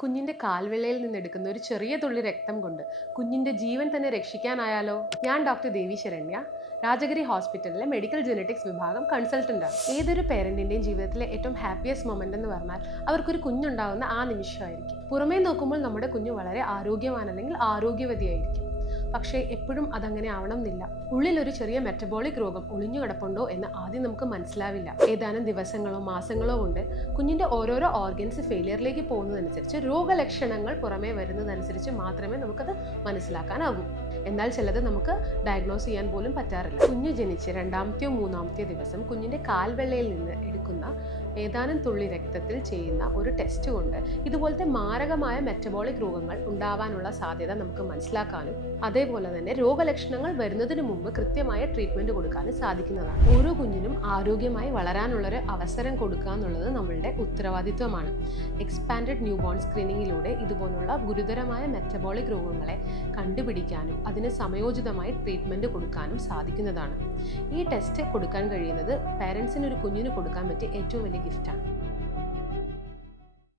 കുഞ്ഞിന്റെ കാൽവെള്ളയിൽ നിന്ന് എടുക്കുന്ന ഒരു ചെറിയ തുള്ളി രക്തം കൊണ്ട് കുഞ്ഞിന്റെ ജീവൻ തന്നെ രക്ഷിക്കാനായാലോ? ഞാൻ ഡോക്ടർ ദേവി ശരണ്യ രാജഗിരി ഹോസ്പിറ്റലിലെ മെഡിക്കൽ ജെനറ്റിക്സ് വിഭാഗം കൺസൾട്ടന്റാണ് ഏതൊരു പേരന്റിന്റെയും ജീവിതത്തിലെ ഏറ്റവും ഹാപ്പിയസ്റ്റ് മൊമെന്റ് എന്ന് പറഞ്ഞാൽ അവർക്കൊരു കുഞ്ഞുണ്ടാകുന്ന ആ നിമിഷമായിരിക്കും. പുറമേ നോക്കുമ്പോൾ നമ്മുടെ കുഞ്ഞ് വളരെ ആരോഗ്യവാൻ അല്ലെങ്കിൽ ആരോഗ്യവതിയായിരിക്കും. പക്ഷേ എപ്പോഴും അതങ്ങനെ ആവണം എന്നില്ല ഉള്ളിൽ ഒരു ചെറിയ മെറ്റബോളിക് രോഗം ഒളിഞ്ഞു കിടപ്പുണ്ടോ എന്ന് ആദ്യം നമുക്ക് മനസ്സിലാവില്ല. ഏതാനും ദിവസങ്ങളോ മാസങ്ങളോ കൊണ്ട് കുഞ്ഞിന്റെ ഓരോരോ ഓർഗൻസ് ഫെയിലിയറിലേക്ക് പോകുന്നതനുസരിച്ച് രോഗലക്ഷണങ്ങൾ പുറമേ വരുന്നതനുസരിച്ച് മാത്രമേ നമുക്കത് മനസ്സിലാക്കാനാകൂ. എന്നാൽ ചിലത് നമുക്ക് ഡയഗ്നോസ് ചെയ്യാൻ പോലും പറ്റാറില്ല. കുഞ്ഞ് ജനിച്ച് രണ്ടാമത്തെയോ മൂന്നാമത്തെയോ ദിവസം കുഞ്ഞിന്റെ കാൽവെള്ളയിൽ നിന്ന് എടുക്കുന്ന ഏതാനും തുള്ളി രക്തത്തിൽ ചെയ്യുന്ന ഒരു ടെസ്റ്റ് കൊണ്ട് ഇതുപോലത്തെ മാരകമായ മെറ്റബോളിക് രോഗങ്ങൾ ഉണ്ടാവാനുള്ള സാധ്യത നമുക്ക് മനസ്സിലാക്കാനും അതേപോലെ തന്നെ രോഗലക്ഷണങ്ങൾ വരുന്നതിന് മുമ്പ് കൃത്യമായ ട്രീറ്റ്മെന്റ് കൊടുക്കാനും സാധിക്കുന്നതാണ്. ഓരോ കുഞ്ഞിനും ആരോഗ്യമായി വളരാനുള്ളൊരു അവസരം കൊടുക്കുക എന്നുള്ളത് നമ്മളുടെ ഉത്തരവാദിത്വമാണ്. എക്സ്പാൻഡഡ് ന്യൂ ബോൺ സ്ക്രീനിങ്ങിലൂടെ ഇതുപോലുള്ള ഗുരുതരമായ മെറ്റബോളിക് രോഗങ്ങളെ കണ്ടുപിടിക്കാനും അതിന് സമയോചിതമായി ട്രീറ്റ്മെന്റ് കൊടുക്കാനും സാധിക്കുന്നതാണ്. ഈ ടെസ്റ്റ് കൊടുക്കാൻ കഴിയുന്നത് പാരൻസിന് ഒരു കുഞ്ഞിന് കൊടുക്കാൻ പറ്റിയ ഏറ്റവും വലിയ ഗിഫ്റ്റാണ്